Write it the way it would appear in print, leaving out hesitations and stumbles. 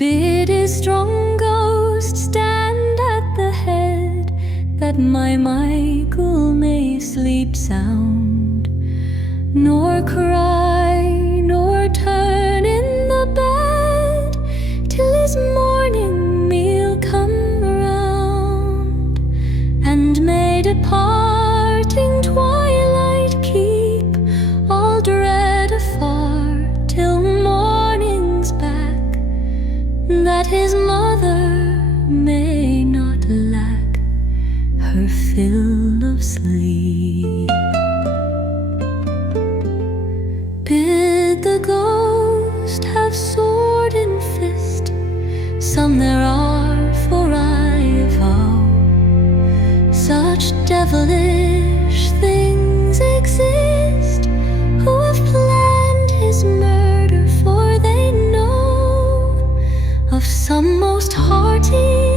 Bid his strong ghost stand at the head, that my Michael may sleep sound, nor cry, nor turn in the bed, till his morning meal come round. And may departing twilight keep all dread afar, till morning's back, that his mother may not lack her fill of sleep. Bid the ghost have sword in fist, some there are, for I vow, such devilish things exist, who have planned his murder, for they know of some most hearty